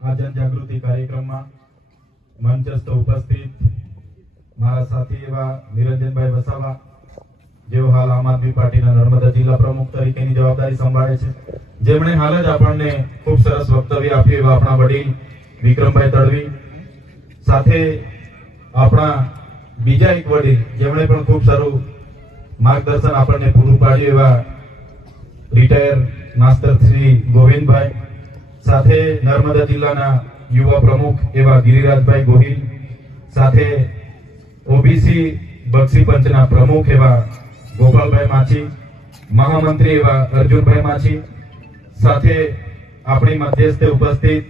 આ જનજાગૃતિ કાર્યક્રમમાં મંચસ્થ ઉપસ્થિત મારા સાથી એવા નિરંજનભાઈ વસાવા, જેઓ હાલ આમ આદમી પાર્ટીના નર્મદા જિલ્લા પ્રમુખ તરીકેની જવાબદારી સંભાળે છે, જેમણે હાલ જ આપણને ખૂબ સરસ વક્તવ્ય આપ્યું એવા આપણા વડીલ વિક્રમભાઈ તડવી, સાથે આપણા બીજા એક વડીલ જેમણે પણ ખૂબ સારું માર્ગદર્શન આપણને પૂરું પાડ્યું એવા રિટાયર માસ્ટર શ્રી ગોવિંદભાઈ, સાથે નર્મદા જિલ્લાના યુવા પ્રમુખ એવા ગિરિરાજભાઈ ગોહિલ, સાથે ઓબીસી બક્ષી પંચના પ્રમુખ એવા ગોપાલભાઈ માછી, મહામંત્રી એવા અર્જુનભાઈ માછી, સાથે આપણી મધ્યસ્થે ઉપસ્થિત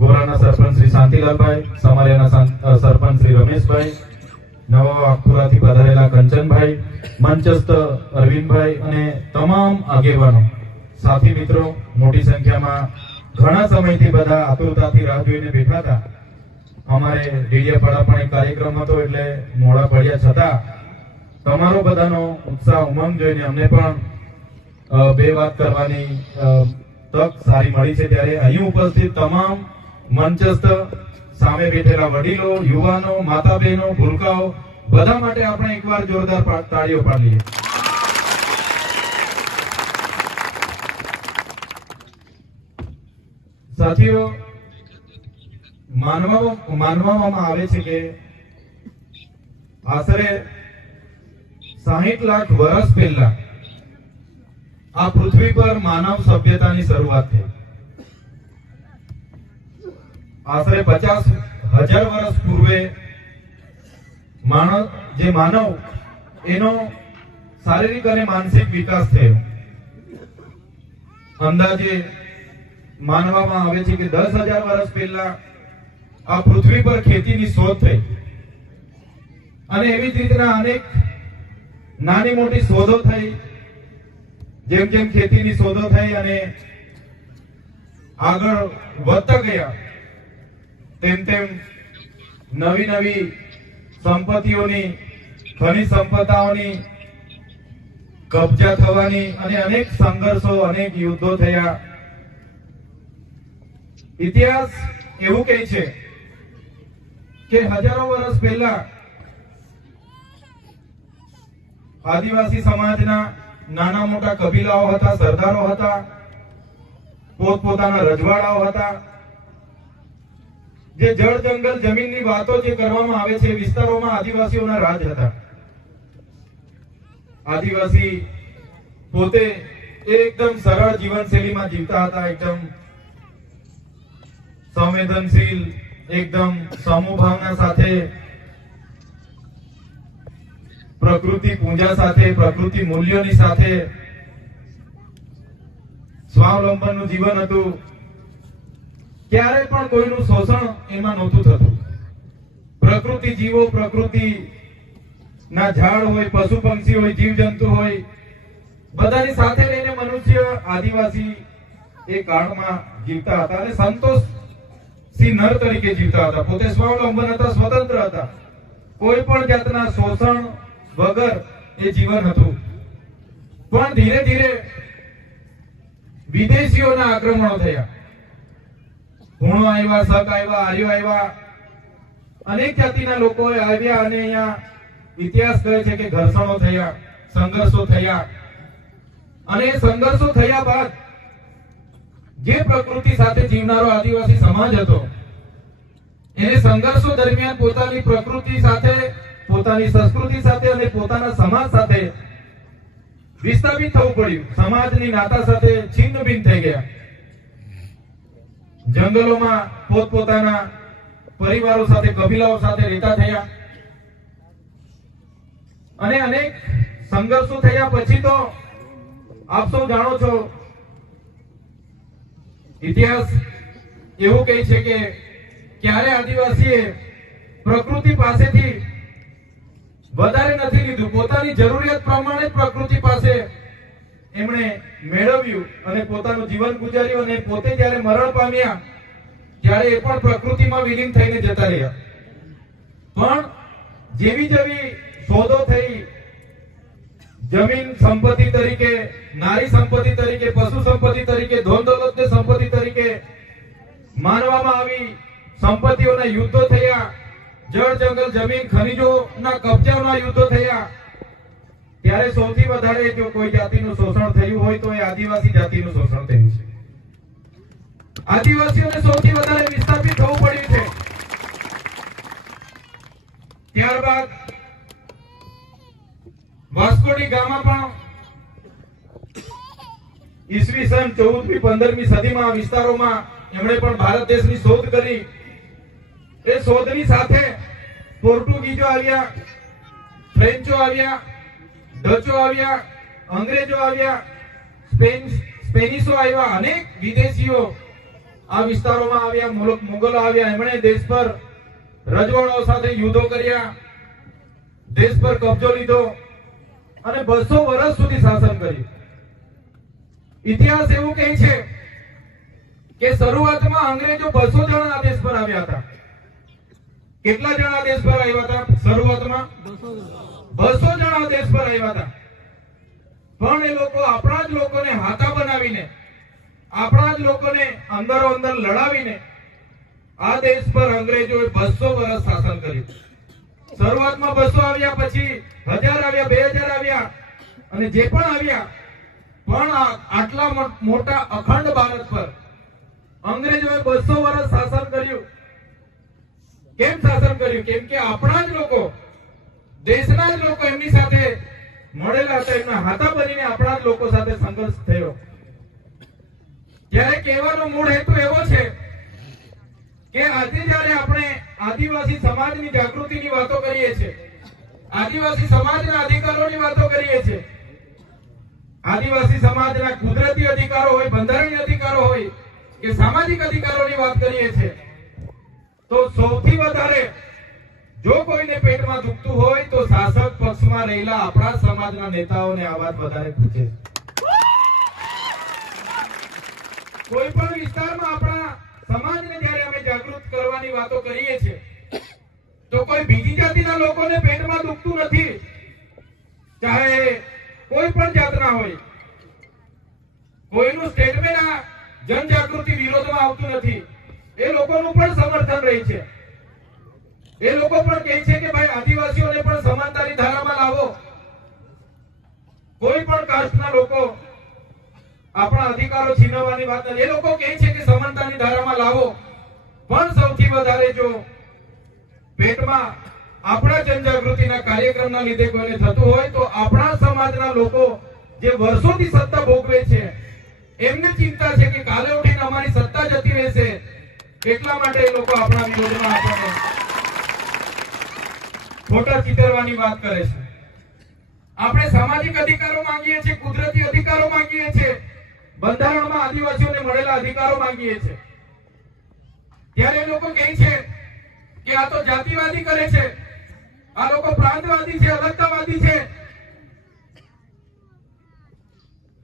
ગોરાના સરપંચ શ્રી શાંતિલાલભાઈ, સમરિયાના સરપંચ શ્રી રમેશભાઈ, નવા આખપુરાથી પધારેલા કંચનભાઈ, મંચસ્થ અરવિંદભાઈ અને તમામ આગેવાનો, સાથી મિત્રો, મોટી સંખ્યામાં ઘણા સમયથી બધા આતુરતાથી રાહ જોઈને બેઠા હતા. અમારે ડેડિયાપાડા પણ એક કાર્યક્રમ હતો એટલે મોડા પડ્યા છતાં તમારો બધાનો ઉત્સાહ ઉમંગ જોઈને અમને પણ બે વાત કરવાની તક સારી મળી છે. ત્યારે અહીં ઉપસ્થિત તમામ મંચસ્થ સામે બેઠેલા વડીલો, યુવાનો, માતા બહેનો, ભૂલકાઓ બધા માટે આપણે એકવાર જોરદાર તાળીઓ પાડી લઈએ. સાથીઓ, માનવામાં આવે છે કે આશરે 60 લાખ વર્ષ પહેલા આ પૃથ્વી પર માનવ સભ્યતાની શરૂઆત થઈ. આશરે 50,000 વર્ષ પૂર્વે માનવ એનો શારીરિક અને માનસિક વિકાસ થયો. અંદાજે માનવામાં આવે છે કે 10,000 વર્ષ પહેલા આ પૃથ્વી પર ખેતીની શોધ થઈ અને એવી જ રીતના અનેક નાની મોટી શોધો થઈ. જેમ જેમ ખેતીની શોધો થઈ અને આગળ વધતા ગયા તેમ તેમ નવી નવી સંપત્તિઓની, ખનિજ સંપદાઓની કબજા થવાની અને અનેક સંઘર્ષો, અનેક યુદ્ધો થયા. ઇતિહાસ એવું કહે છે કે હજારો વર્ષ પહેલા આદિવાસી સમાજના નાના મોટા કબીલાઓ હતા, સરદારો હતા, પોતપોતાના રજવાડાઓ હતા. જે જળ જંગલ જમીનની વાતો જે કરવામાં આવે છે, વિસ્તારોમાં આદિવાસીઓના રાજ હતા. આદિવાસી પોતે એકદમ સરળ જીવનશૈલીમાં જીવતા હતા, એકદમ સંવેદનશીલ, એકદમ સમૂહ ભાવના સાથે, પ્રકૃતિ પૂજા સાથે, પ્રકૃતિ મૂલ્યોની સાથે સ્વાવલંબનનું જીવન હતું. ક્યારેય પણ કોઈનું શોષણ એમાં નહોતું થતું. પ્રકૃતિ જીવો, પ્રકૃતિ ના ઝાડ હોય, પશુ પક્ષી હોય, જીવજંતુ હોય, બધાની સાથે રહીને મનુષ્ય, આદિવાસી એ કાળમાં જીવતા હતા અને સંતોષ નર તરીકે જીવતા હતા. પોતે સ્વાવલંબન હતા, સ્વતંત્ર હતા. કોઈ પણ જાતના શોષણ વગર એ જીવન હતું. પણ ધીરે ધીરે વિદેશીઓના આક્રમણો થયા. હુણો આવ્યા, શક આવ્યા, આર્યો આવ્યા, અનેક જાતિના લોકો આવ્યા અને અહીંયા ઇતિહાસ કહે છે કે ઘર્ષણો થયા, સંઘર્ષો થયા. અને એ સંઘર્ષો થયા બાદ જે પ્રકૃતિ સાથે જીવનારો આદિવાસી સમાજ હતો એને સંઘર્ષો દરમિયાન પોતાની પ્રકૃતિ સાથે, પોતાની સંસ્કૃતિ સાથે અને પોતાના સમાજ સાથે વિસ્થાપિત થવું પડ્યું. સમાજની નાતા સાથે છિન્ન ભિન્ન થઈ ગયા. જંગલોમાં પોતપોતાના પરિવારો સાથે, કબીલાઓ સાથે રહેતા થયા અને અનેક સંઘર્ષો થયા. પછી તો આપ સૌ જાણો છો, ઇતિહાસ એવું કહે છે કે ક્યારે આદિવાસીએ પ્રકૃતિ પાસેથી વધારે નથી લીધું, પોતાની જરૂરિયાત પ્રમાણે પ્રકૃતિ પાસે એમણે મેળવ્યું અને પોતાનું જીવન ગુજાર્યું. અને પોતે જ્યારે મરણ પામ્યા ત્યારે એ પણ પ્રકૃતિમાં વિલીન થઈને જતા રહ્યા. પણ જેવી જેવી શોધો થઈ, જમીન સંપત્તિ તરીકે, નારી સંપત્તિ તરીકે, પશુ સંપત્તિ તરીકે, ધન દોલતની સંપત્તિ તરીકે માનવામાં આવી, સંપત્તિઓના યુદ્ધો થયા, જળ જંગલ જમીન ખનીજોના કબજાઓના યુદ્ધો થયા, ત્યારે સૌથી વધારે જો કોઈ જાતિનું શોષણ થયું હોય તો એ આદિવાસી જાતિનું શોષણ થયું છે. આદિવાસીઓને સૌથી વધારે વિસ્થાપિત થવું પડ્યું છે. ત્યારબાદ વાસ્કો ડી ગામા પણ ઈસવીસન 14મી 15મી સદીમાં આ વિસ્તારોમાં એમણે પણ ભારત દેશની શોધ કરી. એ શોધની સાથે પોર્ટુગીઝો આવ્યા, ફ્રેન્ચો આવ્યા, ડચો આવ્યા, અંગ્રેજો આવ્યા, સ્પેનિશો આવ્યા, અનેક વિદેશીઓ આ વિસ્તારોમાં આવ્યા, મુગલો આવ્યા. એમણે દેશ પર રજવાડાઓ સાથે યુદ્ધો કર્યા, દેશ પર કબજો લીધો અને 200 વર્ષ સુધી શાસન કર્યું. ઇતિહાસ એવું કહે છે કે શરૂઆતમાં અંગ્રેજો 200 જણા આ દેશ પર આવ્યા હતા. કેટલા જણા દેશ પર આવ્યા હતા? શરૂઆતમાં 200 જણા દેશ પર આવ્યા હતા. પણ એ લોકો આપણા જ લોકોને હાથા બનાવીને, આપણા જ લોકોને અંદરો અંદર લડાવીને આ દેશ પર અંગ્રેજોએ 200 વર્ષ શાસન કર્યું. શરૂઆતમાં 200 આવ્યા, પછી 1000 આવ્યા, 2000 આવ્યા, અને જે પણ આવ્યા, પણ આટલા મોટા અખંડ ભારત પર અંગ્રેજોએ 200 વર્ષ શાસન કર્યું. કેમ શાસન કર્યું? કેમ કે આપણા જ લોકો, દેશના જ લોકો એમની સાથે મળેલા હતા, એમના હાથા બનીને આપણા જ લોકો સાથે સંઘર્ષ થયો. ત્યારે કહેવાનો મૂળ હેતુ એવો છે કે આજે જ્યારે આપણે આદિવાસી સમાજની જાગૃતિની વાતો કરીએ છીએ, આદિવાસી સમાજના અધિકારોની વાતો કરીએ છીએ, આદિવાસી સમાજના કુદરતી અધિકારો હોય, બંધારણીય અધિકારો હોય કે સામાજિક અધિકારોની વાત કરીએ છીએ, તો સૌથી વધારે જો કોઈને પેટમાં દુખતું હોય તો શાસક પક્ષમાં રહેલા આપણા સમાજના નેતાઓને આ વાત વધારે પૂછે. કોઈ પણ વિસ્તારમાં આપણા સમાજને જ્યારે અમે જાગૃત કરવાની વાતો કરીએ છીએ તો કોઈ બીજી જાતિના લોકોને પેટમાં દુખતું નથી, ચાહે કોઈ પણ જાતના હોય. કોઈનું સ્ટેટમેન્ટ આ જનજાગૃતિ વિરોધમાં આવતું નથી. એ લોકોનું પણ સમર્થન રહે છે. એ લોકો પણ કહે છે કે ભાઈ આદિવાસીઓને પણ સમાનતાની ધારામાં લાવો. કોઈ પણ કાસ્ટના લોકો આપણા અધિકારો છીનવવાની વાત નથી. એ લોકો કહે છે કે સમાનતાની ધારામાં લાવો. પણ સૌથી વધારે જો પેટમાં આપણા જનજાગૃતિના કાર્યક્રમના લીધે કોઈને થતું હોય તો આપણા સમાજના લોકો જે વર્ષોથી સત્તા ભોગવે છે એમને ચિંતા છે કે કાલે ઉઠીને અમારી સત્તા જતી રહેશે, એટલા માટે એ લોકો આપણા વિરોધમાં આપણને ખોટા ચિતરવાની વાત કરે છે. આપણે સામાજિક અધિકારો માંગીએ છીએ, કુદરતી અધિકારો માંગીએ છીએ, બંધારણમાં આદિવાસીઓને મળેલા અધિકારો માંગીએ છીએ. ત્યારે એ લોકો કહે છે કે આ તો જાતિવાદી કરે છે, આ લોકો પ્રાંતવાદી છે, અલગતાવાદી છે,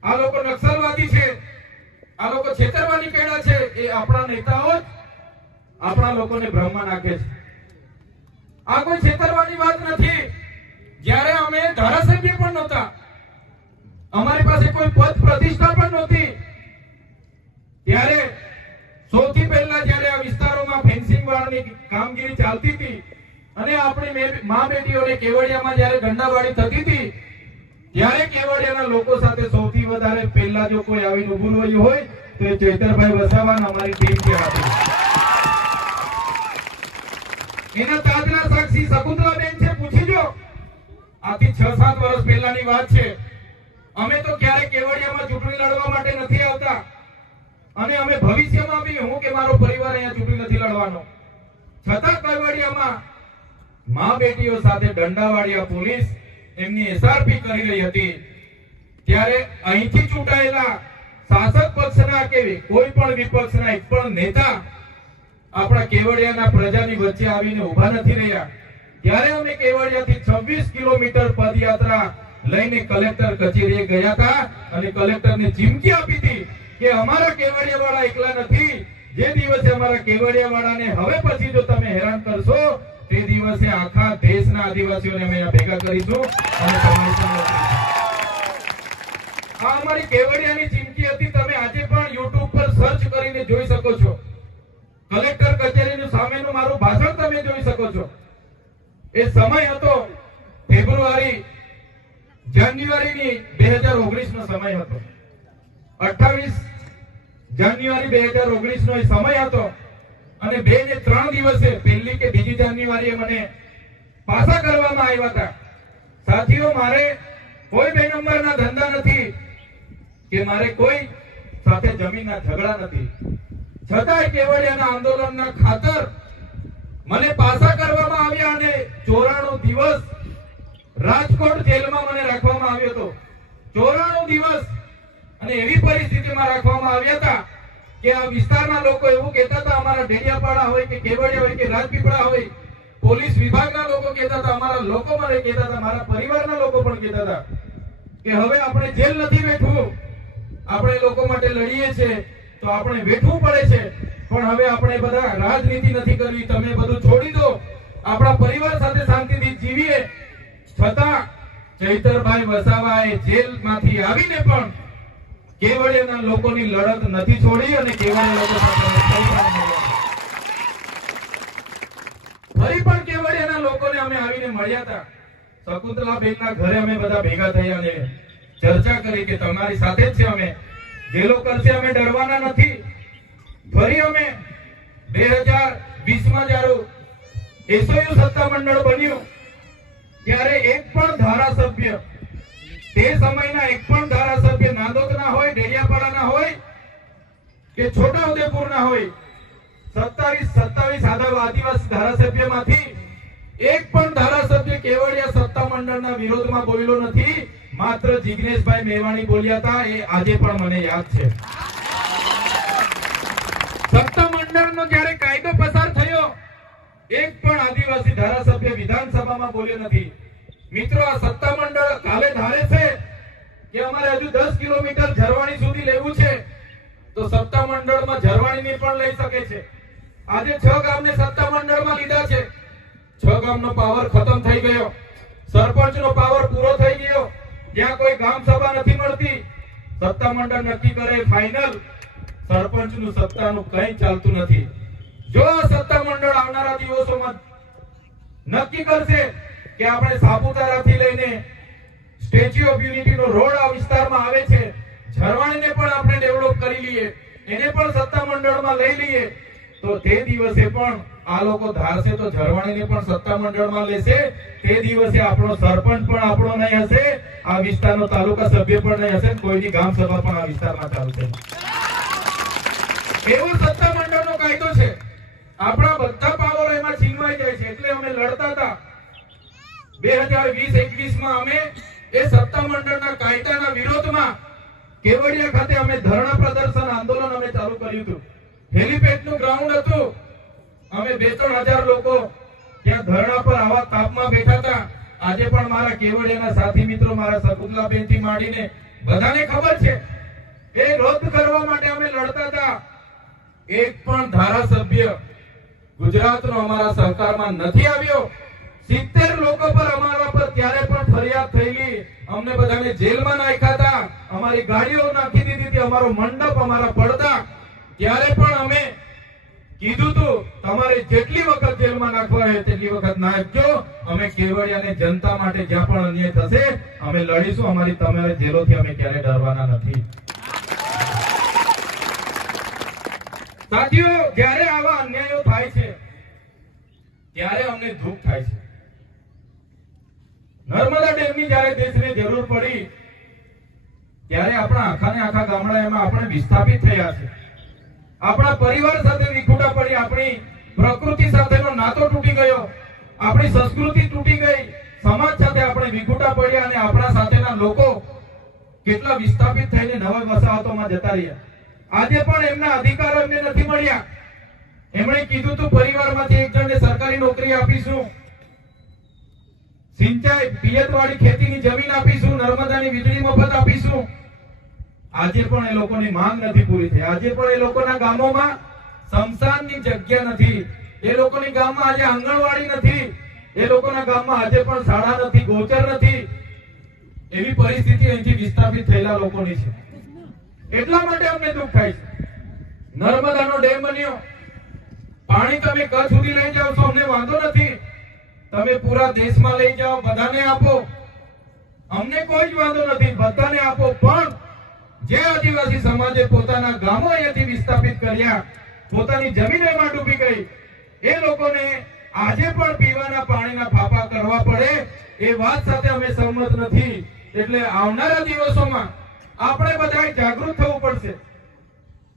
આ લોકો નક્સલવાદી છે, આ લોકો છેતરવાની કેળા છે. એ આપણા નેતાઓ જ આપણા લોકોને ભ્રમમાં નાખે છે. આ કોઈ છેતરવાની વાત નથી. જ્યારે અમે ધારાસભ્ય પણ નહોતા, અમારી પાસે કોઈ પદ પ્રતિષ્ઠા પણ નહોતી, ત્યારે સૌથી પહેલા જ્યારે આ વિસ્તારોમાં ફેન્સિંગ વાળાની કામગીરી ચાલતી હતી અને આપણી મા બેટીઓને કેવડિયામાં જ્યારે દંડાવાળી થતી હતી, ત્યારે કેવડિયાના લોકો સાથે સૌથી વધારે પહેલા જો કોઈ આવીને ઉભું રહ્યું હોય તો એ ચૈતરભાઈ વસાવા અમારી ટીમ છે. એના તાજના સાક્ષી શકુંતલાબેન છે, પૂછી જો. આથી 6-7 વર્ષ પહેલાની વાત છે. અમે તો ક્યારે કેવડિયામાં ચૂંટણી લડવા માટે નથી આવતા અને અમે ભવિષ્યમાં બી, હું કે મારો પરિવાર અહીંયા ચૂંટણી નથી લડવાનો, છતાં કેવડિયામાં મા બેટીઓ સાથે દંડાવાળી પોલીસ એમની એસઆરપી કરી રહી હતી. ત્યારે અહીંથી ચૂંટાયેલા શાસક પક્ષના કે કોઈ પણ વિપક્ષના એક પણ નેતા આપણા કેવડિયાના પ્રજાની વચ્ચે આવીને ઉભા નથી રહ્યા. ત્યારે અમે કેવડિયાથી 26 કિલોમીટર પદયાત્રા લઈને કલેક્ટર કચેરીએ ગયા હતા અને કલેક્ટરને ચીમકી આપી હતી કે અમારા કેવડિયાવાળા એકલા નથી. જે દિવસે અમારા કેવડિયાવાળાને હવે પછી જો તમે હેરાન કરશો તે દિવસે આખા દેશના આદિવાસીઓને અમે ભેગા કરીશું અને આ અમારી કેવડિયાની ચીમકી હતી. તમે આજે પણ YouTube પર સર્ચ કરીને જોઈ શકો છો. કલેક્ટર કચેરીનું સામેનું મારું ભાષણ તમે જોઈ શકો છો. એ સમય હતો જાન્યુઆરીની 2019 નો સમય હતો. 28 જાન્યુઆરી 2019 નો એ સમય હતો અને 2 ને 3 દિવસે પહેલી કે બીજી જાન્યુઆરીએ મને પાછા કરવામાં આવ્યા હતા. સાથીઓ, મારે કોઈ 2 નંબરના ધંધા નથી કે મારે કોઈ સાથે જમીનના ઝઘડા નથી. છતાંય કેવડિયાના આંદોલનના ખાતર મને પાછા કરવામાં આવ્યા અને 94 દિવસ રાજકોટ જેલમાં મને રાખવામાં આવ્યો હતો. 94 દિવસ અને એવી પરિસ્થિતિમાં રાખવામાં આવ્યા હતા કે આ વિસ્તારના લોકો એવું કહેતા હતા, અમારા ડેડિયાપાડા હોય કે કેવડિયા હોય કે રાજપીપળા હોય, પોલીસ વિભાગના લોકો કહેતા હતા, અમારા લોકો મને કહેતા હતા, મારા પરિવારના લોકો પણ કહેતા હતા કે હવે આપણે જેલ નથી બેઠવું, આપણે લોકો માટે લડીએ છીએ તો આપણે બેઠવું પડે છે, પણ હવે આપણે બધા રાજનીતિ નથી કરવી, તમે બધું છોડી દો, આપણા પરિવાર સાથે શાંતિથી જીવીએ. છતાં ચૈતરભાઈ વસાવાએ જેલમાંથી આવીને પણ કેવડિયાના લોકોની લડત નથી છોડી અને કેવડિયા લોકો સાથે ફરી પણ કેવડિયાના લોકોને અમે આવીને મળ્યા હતા. શકુંતલાબેનના ઘરે અમે બધા ભેગા થયા અને ચર્ચા કરી કે તમારી સાથે જ છે, અમે જેલો કરશે, અમે ડરવાના નથી. ફરી અમે 2020 માં જ્યારે એસઓયુ સત્તામંડળ બન્યું ત્યારે એક પણ ધારાસભ્ય, તે સમયના એક પણ ધારાસભ્ય નાંદોદના હોય, ડેડિયાપાડાના હોય કે છોટાઉદેપુરના હોય, 27 આદિવાસી ધારાસભ્યમાંથી એક પણ ધારાસભ્ય કેવડિયા સત્તામંડળના વિરોધમાં બોલ્યો નથી. માત્ર જિગ્નેશભાઈ મેવાણી બોલ્યા હતા. એ આજે પણ મને યાદ છે. સત્તામંડળનો જ્યારે કાયદો પસાર થયો, એક પણ આદિવાસી ધારાસભ્ય વિધાનસભામાં બોલ્યો નથી. મિત્રો, આ સત્તામંડળ કાલે ધારે છે કે અમારે હજુ 10 કિલોમીટર ઝરવાણી સુધી લેવું છે તો સત્તામંડળમાં ઝરવાણીને પણ લઈ શકે છે. આજે 6 ગામને સત્તામંડળમાં લીધા છે. 6 ગામનો પાવર ખતમ થઈ ગયો, સરપંચનો પાવર પૂરો થઈ ગયો. જ્યાં કોઈ ગામ સભા નથી મળતી, સત્તામંડળ નક્કી કરે ફાઇનલ, સરપંચનું સત્તાનું કંઈ ચાલતું નથી. જો આ સત્તામંડળ આવનારા દિવસોમાં નક્કી કરશે કે આપણે સાપુતારાથી લઈને સ્ટેચ્યુ ઓફ યુનિટીનો રોડ આ વિસ્તારમાં આવે છે, ઝરવાણીને પણ આપણે ડેવલપ કરી લઈએ, એને પણ સત્તામંડળમાં લઈ લઈએ, તો તે દિવસે પણ આ લોકો ધારશે તો ઝરવાણીને પણ સત્તામંડળમાં લેશે. તે દિવસે આપણો સરપંચ પણ આપણો નહીં હશે, આ વિસ્તારનો તાલુકા સભ્ય પણ નહીં હશે, કોઈની ગામ સભા પણ આ વિસ્તારમાં ચાલશે. એવો સત્તામંડળનો કાયદો છે. આપણા બધા પાવર એમાં છીનવાઈ જાય છે. એટલે અમે લડતા હતા. 2020-21 માં અમે એ સત્તામંડળના કાયદાના વિરોધમાં કેવડિયા ખાતે અમે ધરણા પ્રદર્શન આંદોલન અમે ચાલુ કર્યું હતું. હેલિપેડનું ગ્રાઉન્ડ હતું. અમે 2-3 હજાર લોકો ત્યાં ધરણા પર આવા તાપમાં બેઠા હતા. આજે પણ મારા કેવડિયાના સાથી મિત્રો, મારા શકુંતલાબેન થી માંડીને બધાને ખબર છે, એ રદ કરવા માટે અમે લડતા હતા. એક પણ ધારાસભ્ય ગુજરાતનો અમારા સહકારમાં નથી આવ્યો. 70 લોકો પર અમારા પર ત્યારે પણ ફરિયાદ થયેલી, અમને બધાને જેલમાં નાખ્યા હતા, અમારી ગાડીઓ નાખી દીધી હતી, અમારો મંડપ, અમારા પડદા. ત્યારે પણ અમે કીધું તું તમારે જેટલી વખત જેલમાં નાખવા હોય તેટલી વખત નાખજો, અમે કેવડિયાને જનતા માટે જ્યાં પણ અન્યાય થશે અમે લડીશું, અમારી તમારે જેલોથી અમે ક્યારે ડરવાના નથી. સાથીઓ, જ્યારે આવા અન્યાયો થાય છે ત્યારે અમને દુઃખ થાય છે. નર્મદા ડેમની જ્યારે દેશને જરૂર પડી ત્યારે આપણા આખા ગામડા એમાં આપણે વિસ્થાપિત થયા છે. આપણા પરિવાર સાથે વિખૂટા પડી, આપણી પ્રકૃતિ સાથેનો નાતો તૂટી ગયો, આપણી સંસ્કૃતિ તૂટી ગઈ, સમાજ સાથે આપણે વિખૂટા પડ્યા અને આપણા સાથેના લોકો કેટલા વિસ્થાપિત થઈને નવા વસાહતોમાં જતા રહ્યા. આજે પણ એમના અધિકારો એમને નથી મળ્યા. એમણે કીધું તું પરિવારમાંથી એક જણને સરકારી નોકરી આપીશું, સિંચાઈ પિયત વાળી ખેતીની જમીન આપીશું, નર્મદાની વીજળી મફત આપીશું. આજે પણ એ લોકોની માંગ નથી પૂરી થઈ. આજે પણ એ લોકોના ગામોમાં સ્મશાનની જગ્યા નથી, એ લોકોની ગામમાં આજે આંગણવાડી નથી, એ લોકોના ગામમાં આજે પણ શાળા નથી, ગોચર નથી. એવી પરિસ્થિતિ અહીંથી વિસ્થાપિત થયેલા લોકોની છે. એટલા માટે અમને દુઃખ થાય છે. નર્મદાનો ડેમ બન્યો, પાણી તમે કચ્છ સુધી લઈ જાઓ તો અમને વાંધો નથી, તમે પૂરા દેશમાં લઈ જાઓ, બધાને આપો, અમને કોઈ જ વાંધો નથી, બધાને આપો. પણ જે આદિવાસી સમાજે પોતાના ગામો અહીંયાથી વિસ્થાપિત કર્યા, પોતાની જમીન એમાં ડૂબી ગઈ, એ લોકોને આજે પણ પીવાના પાણીના ફાફા કરવા પડે એ વાત સાથે અમે સહમત નથી. એટલે આવનારા દિવસોમાં આપણે બધાએ જાગૃત થવું પડશે.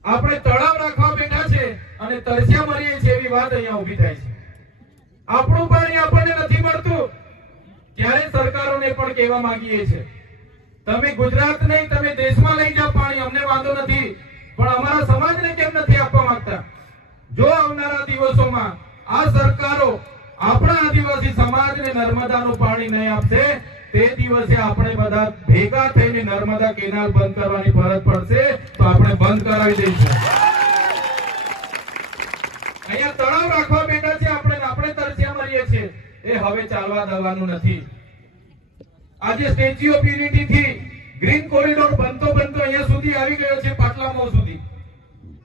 આપણે તળાવ રાખવા બેઠા છે અને તરસ્યા મરીએ છીએ એવી વાત અહીંયા ઊભી થાય છે. આપણું પાણી આપણને નથી મળતું ત્યારે સરકારોને પણ કહેવા માંગીએ છીએ, તમે ગુજરાત નહીં, તમે દેશમાં લઈ જાઓ પાણી, અમને વાંધો નથી, પણ અમારા સમાજને કેમ નથી આપવા માંગતા? જો આવનારા દિવસોમાં આ સરકારો આપણા આદિવાસી સમાજને નર્મદાનું પાણી નહીં આપશે, તે દિવસે આપણે બધા ભેગા થઈને નર્મદા કેનાલ બંધ કરવાની ફરજ પડશે, તો આપણે બંધ કરાવી દઈશું. અહીંયા તળાવ રાખવા બેઠા છે આપણે તરસ્યા મરીએ છીએ, એ હવે ચાલવા દેવાનું નથી. આજે સ્ટેચ્યુ ઓફ યુનિટી થી ગ્રીન કોરિડોર બનતો અહીંયા સુધી આવી ગયો છે, પાટલામાં સુધી.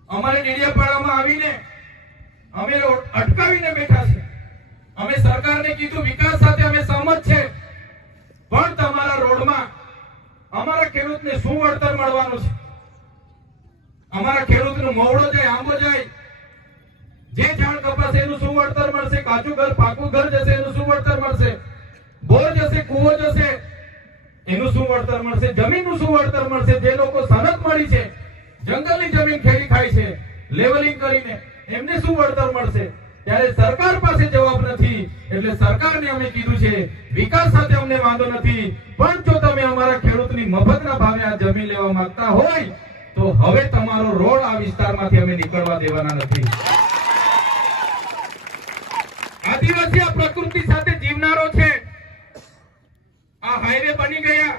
અમારે ડેડિયાપાડામાં આવીને અમે અટકાવીને બેઠા છે. અમે સરકારને કીધું વિકાસ સાથે અમે સહમત છે, પણ તમારા રોડમાં અમારા ખેડૂતને શું વળતર મળવાનું છે? અમારા ખેડૂતનું મોવડો જાય, આંબો જાય, જે ઝાડ કપાશે એનું શું વળતર મળશે? કાચું ઘર પાકું ઘર જશે એનું શું વળતર મળશે? બોર જશે, કૂવો જશે એનું શું વળતર મળશે? જમીનનું શું વળતર મળશે? જે લોકો સનદ મળી છે, જંગલની જમીન ખેડી ખાય છે લેવલિંગ કરીને, એમને શું વળતર મળશે? ત્યારે સરકાર પાસે જવાબ નથી. એટલે સરકારને અમે કીધું છે વિકાસ સાથે અમને વાંધો નથી, પણ જો તમે અમારા ખેડૂતની મફતના ભાવે આ જમીન લેવા માંગતા હોય તો હવે તમારો રોડ આ વિસ્તારમાંથી અમે નીકળવા દેવાના નથી. આદિવાસી આ પ્રકૃતિ સાથે જીવનારો છે. આ હાઈવે બની ગયા,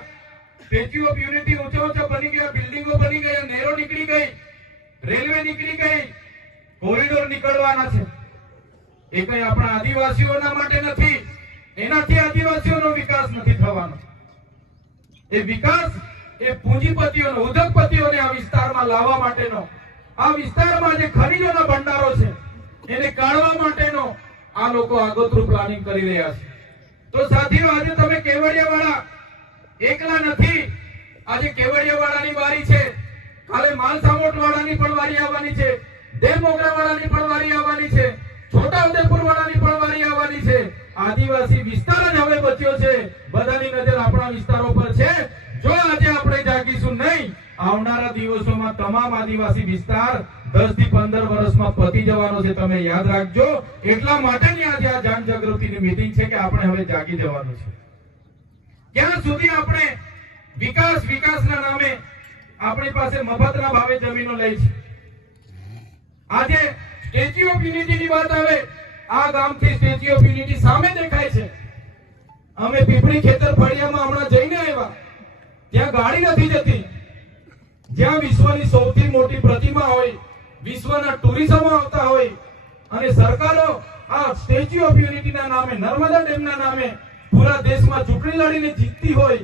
સ્ટેચ્યુ ઓફ યુનિટી ઊંચો ઊંચો બની ગયા, બિલ્ડિંગો બની ગયા, નહેરો નીકળી ગઈ, રેલવે નીકળી ગઈ, કોરિડોર નીકળવાના છે. એ કઈ આપણા આદિવાસીઓના માટે નથી, એનાથી આદિવાસીઓનો વિકાસ નથી થવાનો. એ વિકાસ એ પૂંજીપતિઓનો, ઉદ્યોગપતિઓને આ વિસ્તારમાં લાવવા માટેનો, આ વિસ્તારમાં જે ખનીજોના ભંડારો છે એને કાઢવા માટેનો આ લોકો આગોતરું પ્લાનિંગ કરી રહ્યા છે. તો સાથીઓ, આજે તમે કેવડિયાવાળા એકલા નથી. આજે કેવડિયાવાળાની વારી છે, કાલે માલસામોટવાળાની પણ વારી આવવાની છે, દેવમોગરાવાળાની પણ વારી આવવાની છે, છોટાઉદેપુર વાળાની પણ વારી આવવાની છે. આદિવાસી વિસ્તાર જ હવે બચ્યો છે. બધાની નજર આપણા વિસ્તારો પર છે. જો આજે આપણે જાગીશું નહીં, આવનારા દિવસોમાં તમામ આદિવાસી વિસ્તાર 10 થી 15 વર્ષમાં પતી જવાનો છે. તમે યાદ રાખજો. એટલા માટેની આજે આ જન જાગૃતિની મીટિંગ છે કે આપણે હવે જાગી જવાનું છે. ક્યાં સુધી આપણે વિકાસના નામે આપણી પાસે મફતના ભાવે જમીનો લઈ છે? આજે સ્ટેચ્યુ ઓફ યુનિટી ની વાત આવે, આ ગામથી સ્ટેચ્યુ ઓફ યુનિટી સામે દેખાય છે. અમે પીપળી ખેતર ફળિયામાં હમણાં જઈને આવ્યા, ત્યાં ગાડી નથી જતી. જ્યાં વિશ્વની સૌથી મોટી પ્રતિમા હોય, વિશ્વના ટુરિઝમો આવતા હોય, અને સરકારો આ સ્ટેચ્યુ ઓફ યુનિટીના નામે, નર્મદા ડેમના નામે પૂરા દેશમાં ચૂંટણી લડીને જીતતી હોય,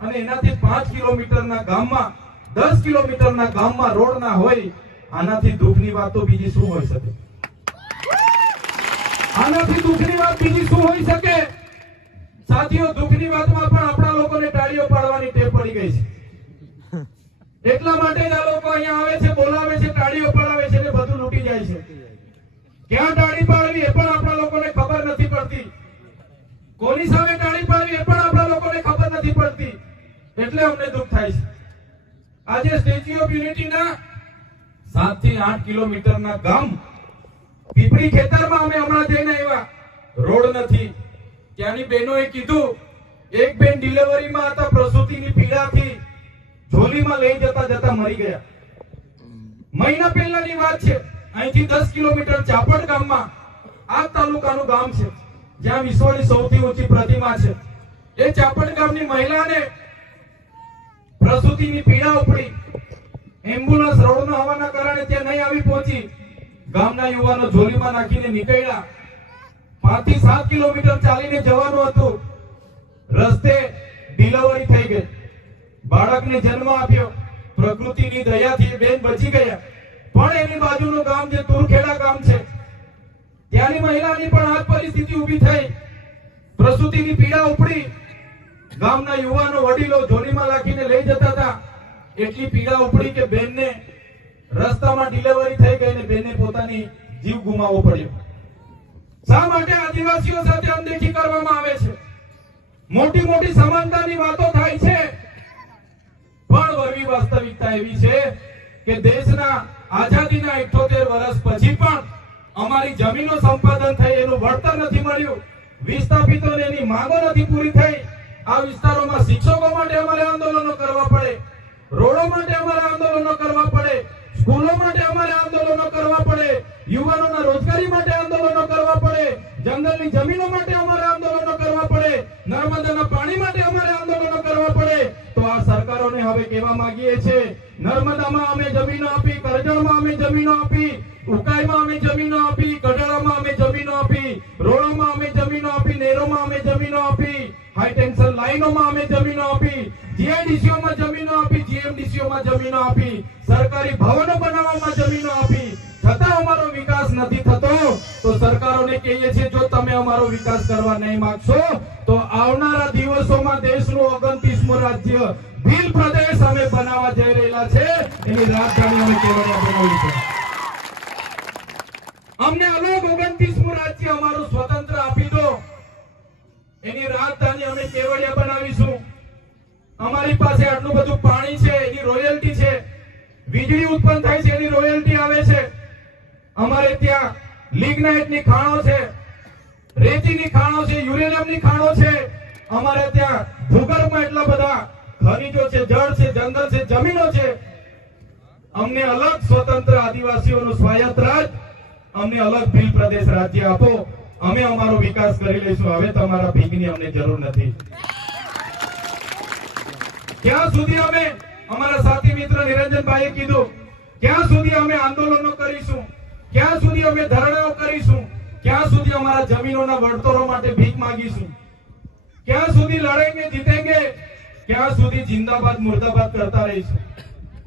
અને એનાથી 5 કિલોમીટરના ગામમાં, 10 કિલોમીટરના ગામમાં રોડ ના હોય, આનાથી દુઃખની વાત તો બીજી શું હોઈ શકે? આનાથી દુઃખની વાત બીજી શું હોઈ શકે? સાથીઓ, દુઃખની વાતમાં પણ આપણા લોકોને તાળીઓ પાડવાની ટેવ પડી ગઈ છે. એટલા માટે જ આ લોકો અહીંયા આવે છે, બોલાવે છે, તાળીઓ પડાવે છે, ને બધું લૂંટી જાય છે. ક્યાં તાળી પાડવી એ પણ આપણા લોકોને ખબર નથી પડતી. કોની સામે તાળી પાડવી એ પણ આપણા લોકોને ખબર નથી પડતી. એટલે અમને દુઃખ થાય છે. આજે સ્ટેચ્યુ ઓફ યુનિટીના 7 થી 8 કિલોમીટરના ગામ પીપળી ખેતરમાં અમે હમણાં જઈને આવ્યા, રોડ નથી. ત્યાંની બહેનોએ કીધું, એક બેન ડિલિવરીમાં હતા, પ્રસૂતિની પીડાથી ઝોલીમાં લઈ જતા મરી ગયા. મહિના પહેલાની વાત છે. અહીંથી 10 કિલોમીટર ચાપડ ગામમાં આ તાલુકાનું ગામ છે, જ્યાં વિશ્વની સૌથી ઊંચી પ્રતિમા છે. એ ચાપડ ગામની મહિલાને પ્રસૂતિની પીડા ઉપડી. એમ્બ્યુલન્સ રોડમાં હોવાના કારણે ત્યાં નહીં આવી પહોંચી. ગામના યુવાનો ઝોલીમાં નાખીને નીકળ્યા. 5 થી 7 કિલોમીટર ચાલીને જવાનું હતું. રસ્તે ડિલિવરી થઈ ગઈ, બાળકને જન્મ આપ્યો. પ્રકૃતિની દયાથી બેન બચી ગયા. પણ એની બાજુનું ગામ જે તુરખેડા ગામ છે, ત્યાંની મહિલાની પણ આ પરિસ્થિતિ ઊભી થઈ, પ્રસૂતિની પીડા ઉપડી, ગામના યુવાનો વડીલો જોડીમાં રાખીને લઈ જતા હતા, એટલી પીડા ઉપડી કે બેનને રસ્તામાં ડિલિવરી થઈ ગઈ ને બેનને પોતાની જીવ ગુમાવવો પડ્યો. શા માટે આદિવાસીઓ સાથે અનદેખી કરવામાં આવે છે? મોટી મોટી સમાનતાની વાતો થાય છે, પણ વરવી વાસ્તવિકતા એવી છે કે દેશના આઝાદીના 78 વર્ષ પછી પણ અમારી જમીનો સંપાદન થઈ, એનું વળતર નથી મળ્યું, વિસ્થાપિતોને એની માંગો નથી પૂરી થઈ. આ વિસ્તારોમાં શિક્ષકો માટે અમારે આંદોલનો કરવા પડે, રોડો માટે અમારે આંદોલનો કરવા પડે, સ્કૂલો માટે અમારે આંદોલનો કરવા પડે, યુવાનોના રોજગારી માટે આંદોલનો કરવા પડે, જંગલની જમીનો માટે અમારે આંદોલનો કરવા પડે, નર્મદાના પાણી માટે અમારે આંદોલનો કરવા પડે. તો આ સરકારોને હવે કહેવા માંગીએ છીએ, નર્મદામાં અમે જમીનો આપી, કરજણમાં અમે જમીનો આપી, ઉકાઈમાં અમે જમીનો આપી, કડાળામાં અમે જમીનો આપી, રોડોમાં અમે જમીનો આપી, નેરોમાં અમે જમીનો આપી, હાઈ ટેન્શન લાઈનોમાં અમે જમીનો આપી, જીઆઈડીસીઓમાં જમીનો આપી, જીએમડીસીઓમાં જમીનો આપી, સરકારી ભવનો બનાવવામાં જમીનો આપી, છતાં અમારો વિકાસ નથી થતો. તો સરકારોને કહીએ છીએ, જો તમે અમારો વિકાસ કરવા નહીં માંગશો તો આવનારા દિવસોમાં દેશનું 29મું રાજ્ય ભીલ પ્રદેશ અમે બનાવવા જઈ રહેલા છે, એની રાજધાની અમે કેવડિયા બનાવી છે. અમને અલગ 29મું રાજ્ય અમારું સ્વતંત્ર આપી દો, એની રાજધાની અમે કેવડિયા બનાવીશું. અમારી પાસે આટલું બધું પાણી છે, એની રોયલ્ટી છે, વીજળી ઉત્પન્ન થાય છે, એની રોયલ્ટી આવે છે. અમારે ત્યાં લિગ્નાઇટની ખાણો છે, રેતીની ખાણો છે, યુરેનિયમની ખાણો છે. અમારે ત્યાં ભૂગર્ભમાં એટલા બધા ખનીજો છે, જળ છે, જંગલ છે, જમીનો છે. અમને અલગ સ્વતંત્ર આદિવાસીઓનું સ્વાયત્ત રાજ, અમને અલગ ભીલ પ્રદેશ રાજ્ય આપો, અમે અમારો વિકાસ કરી લઈશું. હવે તમારા ભીખની અમને જરૂર નથી. ક્યાં સુધી અમે, અમારા સાથી મિત્ર નિરંજનભાઈએ કીધું, ક્યાં સુધી અમે આંદોલનો કરીશું, ક્યાં સુધી અમે ધરણાઓ કરીશું, ક્યાં સુધી અમારા જમીનોના વળતરો માટે ભીખ માંગીશું, ક્યાં સુધી લડેંગે જીતેંગે, ક્યાં સુધી જિંદાબાદ મુર્દાબાદ કરતા રહીશું.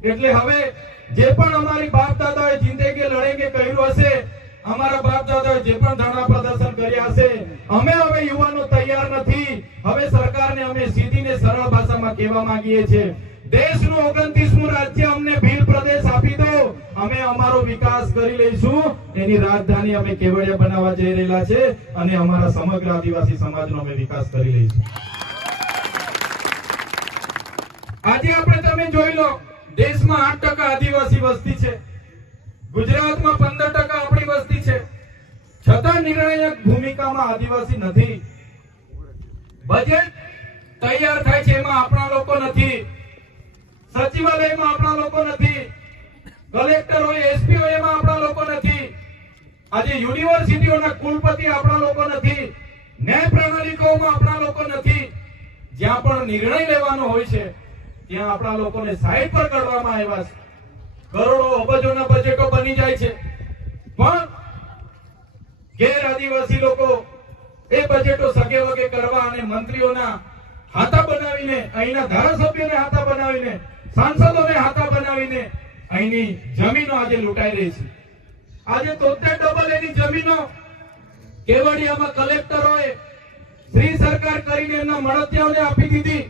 એટલે હવે જે પણ અમારી બાપ દાદાએ જિંદગી લડેંગે કહ્યું હશે, અમારા બાપ દાદાએ જે પણ ધરણા પ્રદર્શન કર્યા હશે, અમે હવે યુવાનો તૈયાર નથી. હવે સરકારને અમે સીધી ને સરળ ભાષામાં કહેવા માંગીએ છીએ, દેશનું 29મું રાજ્ય અમને ભીલ પ્રદેશ આપી દો, અમે અમારો વિકાસ કરી લઈશું. એની રાજધાની અમે કેવડિયા બનાવવા જઈ રહેલા છે અને અમારા સમગ્ર આદિવાસી સમાજનો અમે વિકાસ કરી લઈશું. આજે આપણે તમે જોઈ લો, દેશમાં 8% આદિવાસી વસ્તી છે, ગુજરાતમાં 15% આપણી વસ્તી છે, છતાં નિર્ણાયક ભૂમિકામાં આદિવાસી નથી. બજેટ તૈયાર થાય છે, એમાં આપણા લોકો નથી, સચિવાલયમાં આપણા લોકો નથી, કલેક્ટર હોય, એસપી હોય, એમાં આપણા લોકો નથી, આજે યુનિવર્સિટીઓના કુલપતિ આપણા લોકો નથી, ન્યાય પ્રણાલિકાઓમાં આપણા લોકો નથી. જ્યાં પણ નિર્ણય લેવાનો હોય છે ત્યાં આપણા લોકોને સાઈડ પર કરવામાં આવ્યા છે. કરોડો અબજોના બજેટો બની જાય છે, પણ ગેર આદિવાસી લોકો એ બજેટો સગે વગે કરવા અને મંત્રીઓના હાથા બનાવીને, અહીંના ધારાસભ્યોને હાથા બનાવીને, સાંસદોને હાથા બનાવીને અહીંની જમીનો આજે લૂંટાઈ રહી છે. આજે 73 એની જમીનો કેવડિયામાં કલેક્ટરોએ શ્રી સરકાર કરીને એમના મળતિયાઓને આપી દીધી.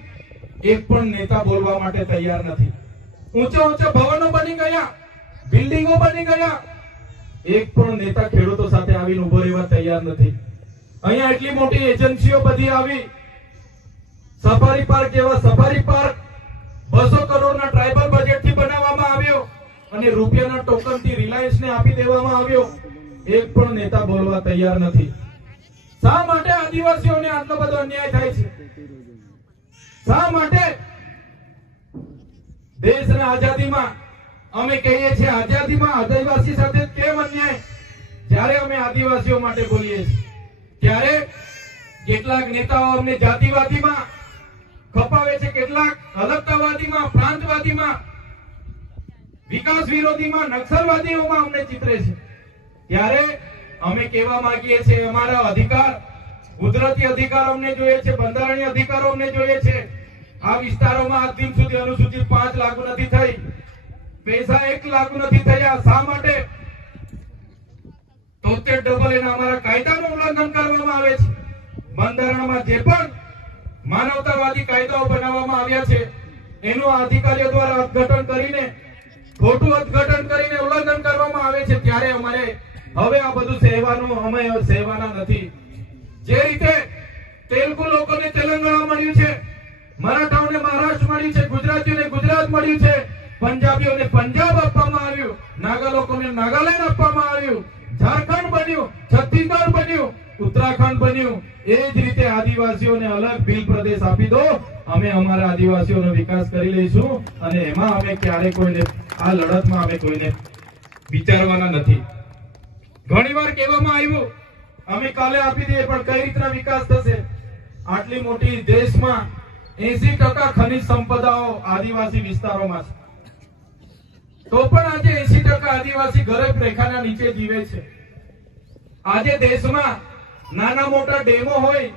એક પણ નેતા બોલવા માટે તૈયાર નથી. ઊંચા ઊંચા ભવનો બની ગયા, બિલ્ડિંગો બની ગયા, એક પણ નેતા ખેડૂતો સાથે આવીને ઉભો રહેવા તૈયાર નથી. અહીંયા એટલી મોટી એજન્સીઓ બધી આવી, સફારી પાર્ક જેવા સફારી પાર્ક 200 કરોડના ટ્રાઇબલ બજેટથી બનાવવામાં આવ્યો અને રૂપિયાના ટોકનથી રિલાયન્સને આપી દેવામાં આવ્યો. એક પણ નેતા બોલવા તૈયાર નથી. શા માટે આદિવાસીઓને આટલો બધો અન્યાય થાય છે? શા માટે? દેશના આઝાદીમાં અમે કહીએ છીએ, આઝાદીમાં આદિવાસી સાથે કેમ અન્યાય? જ્યારે અમે આદિવાસીઓ માટે બોલીએ છીએ ત્યારે કેટલાક નેતાઓ અમને જાતિવાદીમાં ખપાવે છે, કેટલાક અલગતાવાદીમાં, પ્રાંતવાદીમાં, વિકાસ વિરોધીમાં, નક્સલવાદીઓમાં અમને ચિતરે છે. ત્યારે અમે કહેવા માંગીએ છીએ, અમારા અધિકાર, કુદરતી અધિકાર અમને જોઈએ છે, બંધારણીય અધિકારો અમને જોઈએ છે. આ વિસ્તારોમાં આજ દિન સુધી અનુસૂચિત 5 લાગુ નથી થઈ, પૈસા 1 લાગુ નથી થયા. શા માટે? તો 73 એના અમારા કાયદાનું ઉલ્લંઘન કરવામાં આવે છે. બંધારણમાં જે પણ માનવતાવાદી કાયદાઓ બનાવવામાં આવ્યા છે એનું અધિકારીઓ દ્વારા અર્થઘટન કરીને ખોટું અર્થઘટન કરીને ઉલ્લંઘન કરવામાં આવે છે. ત્યારે અમારે હવે આ બધું સહેવાનું અમે સહેવાના નથી. જે રીતે તેલુગુ લોકોને તેલંગાણા મળ્યું છે, મરાઠાઓને મહારાષ્ટ્ર મળ્યું છે, ગુજરાતીઓને ગુજરાત મળ્યું છે, પંજાબીઓને પંજાબ આપવામાં આવ્યું, નાગા લોકોને નાગાલેન્ડ આપવામાં આવ્યું, ઝારખંડ બન્યું, છત્તીસગઢ બન્યું, ઉત્તરાખંડ બન્યું. એ જ રીતે આદિવાસીઓને અલગ ભીલ પ્રદેશ આપી દો, અમે અમારા આદિવાસીઓનો વિકાસ કરી લઈશું અને એમાં અમે ક્યારે કોઈને આ લડતમાં અમે કોઈને વિચારવાના નથી. ઘણીવાર કહેવામાં આવ્યું અમે કાલે આપી દઈએ પણ કઈ રીતના વિકાસ થશે? આટલી મોટી દેશમાં 80% ખનિજ સંપદાઓ આદિવાસી વિસ્તારોમાં છે, તો પણ આજે 80% આદિવાસી ગરીબ રેખાના નીચે જીવે છે. આજે દેશમાં નાના મોટા ડેમો હોય,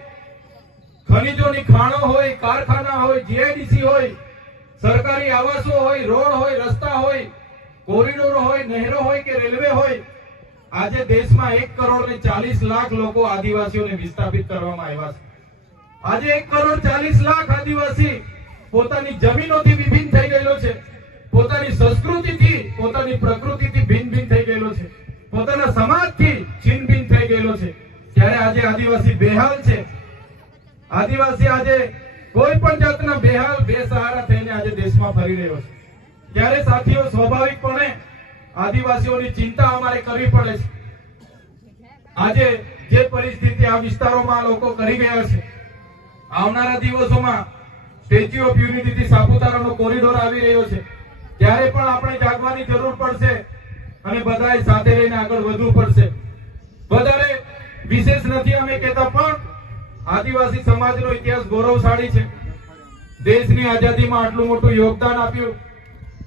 ખનીજોની ખાણો હોય, કારખાના હોય, જીઆઈડીસી હોય, સરકારી આવાસો હોય, રોડ હોય, રસ્તા હોય, કોરિડોર હોય, નહેરો હોય કે રેલવે હોય, આજે દેશમાં 1,40,00,000 લોકો આદિવાસીઓને વિસ્થાપિત કરવામાં આવ્યા છે. આજે 1,40,00,000 આદિવાસી પોતાની જમીનોથી વિભિન્ન થઈ ગયેલો છે, પોતાની સંસ્કૃતિથી, પોતાની પ્રકૃતિથી ભિન્ન થઈ ગયેલો છે, પોતાના સમાજથી છિન્નભિન્ન થઈ ગયેલો છે. ત્યારે આજે આદિવાસી બેહાલ છે. આદિવાસી આજે કોઈ પણ જાતના બેહાલ બેસહારા થઈને આજે દેશમાં ફરી રહ્યો છે. ત્યારે સાથીઓ સ્વાભાવિકપણે આદિવાસીઓની ચિંતા અમારે કરવી પડે છે. આજે જે પરિસ્થિતિ આ વિસ્તારોમાં લોકો કરી ગયા છે, આવનારા દિવસોમાં સ્ટેચ્યુ ઓફ યુનિટીથી સાપુતારાનો કોરિડોર આવી રહ્યો છે, ત્યારે પણ આપણે જાગવાની જરૂર પડશે અને બધાએ સાથે રહીને આગળ વધવું પડશે. વધારે વિશેષ નથી અમે કહેતા, પણ આદિવાસી સમાજનો ઇતિહાસ ગૌરવશાળી છે. દેશની આઝાદીમાં આટલું મોટું યોગદાન આપ્યું,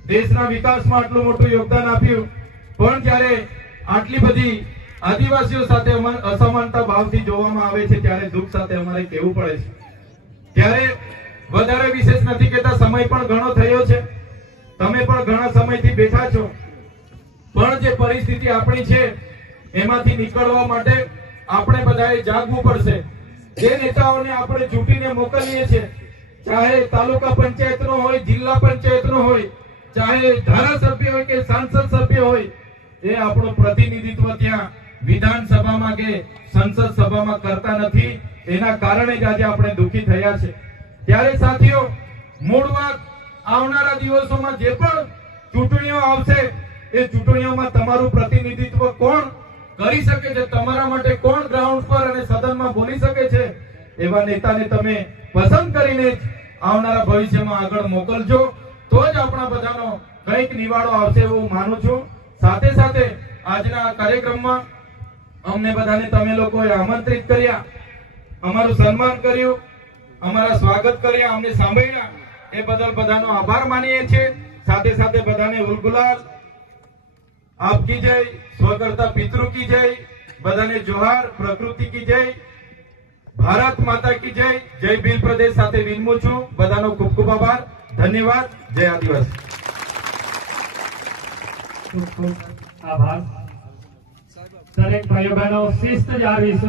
દેશના વિકાસમાં આટલું મોટું યોગદાન આપ્યું, પણ જ્યારે આટલી બધી આદિવાસીઓ સાથે અસમાનતા ભાવથી જોવામાં આવે છે ત્યારે દુઃખ સાથે અમારે કહેવું પડે છે. ત્યારે વધારે વિશેષ નથી કહેતા, સમય પણ ઘણો થયો છે, તમે પણ ઘણા સમયથી બેઠા છો, પણ જે પરિસ્થિતિ આપણી છે એમાંથી નીકળવા માટે આપણે બધાએ જાગવું પડશે. જે નેતાઓને આપણે ચૂંટીને મોકલીએ છીએ, ચાહે તાલુકા પંચાયતનો હોય, જિલ્લા પંચાયતનો હોય, ચાહે ધારાસભ્ય હોય કે સાંસદ સભ્ય હોય, એ આપણું પ્રતિનિધિત્વ ત્યાં વિધાનસભામાં કે સંસદ સભામાં કરતા નથી. એના કારણે જ આજે આપણે દુઃખી થયા છે. ત્યારે સાથીઓ, મૂળ વાત, આવનારા દિવસોમાં જે પણ ચૂંટણીઓ આવશે એ ચૂંટણીઓમાં તમારું પ્રતિનિધિત્વ કોણ કરી શકે છે, તમારા માટે કોણ ગ્રાઉન્ડ પર અને સદનમાં બોલી શકે છે, એવા નેતાને તમે પસંદ કરીને જ આવનારા ભવિષ્યમાં આગળ મોકલજો, તો જ આપણા બધાનો કંઈક નિવાડો આવશે એવું માનું છું. સાથે સાથે આજના કાર્યક્રમમાં અમને બધાને તમે લોકોએ આમંત્રિત કર્યા, અમારું સન્માન કર્યું, અમારા સ્વાગત કર્યા, અમને સાંભળ્યા, એ બદલ બધાનો આભાર માનીએ છીએ. સાથે સાથે બધાને ઉલગુલાલ, આપકી જય, સ્વકર્તા પિતૃ કી જય, બધાને જોહાર, પ્રકૃતિ કી જય, ભારત માતા કી જય. જય ભીલ પ્રદેશ સાથે વિનમું છું. બધાનો ખૂબ ખૂબ આભાર, ધન્યવાદ. જય આદિવાસી. ખૂબ ખૂબ આભાર. દરેક ભાઈઓ બહેનો શિસ્ત જાળવીશું.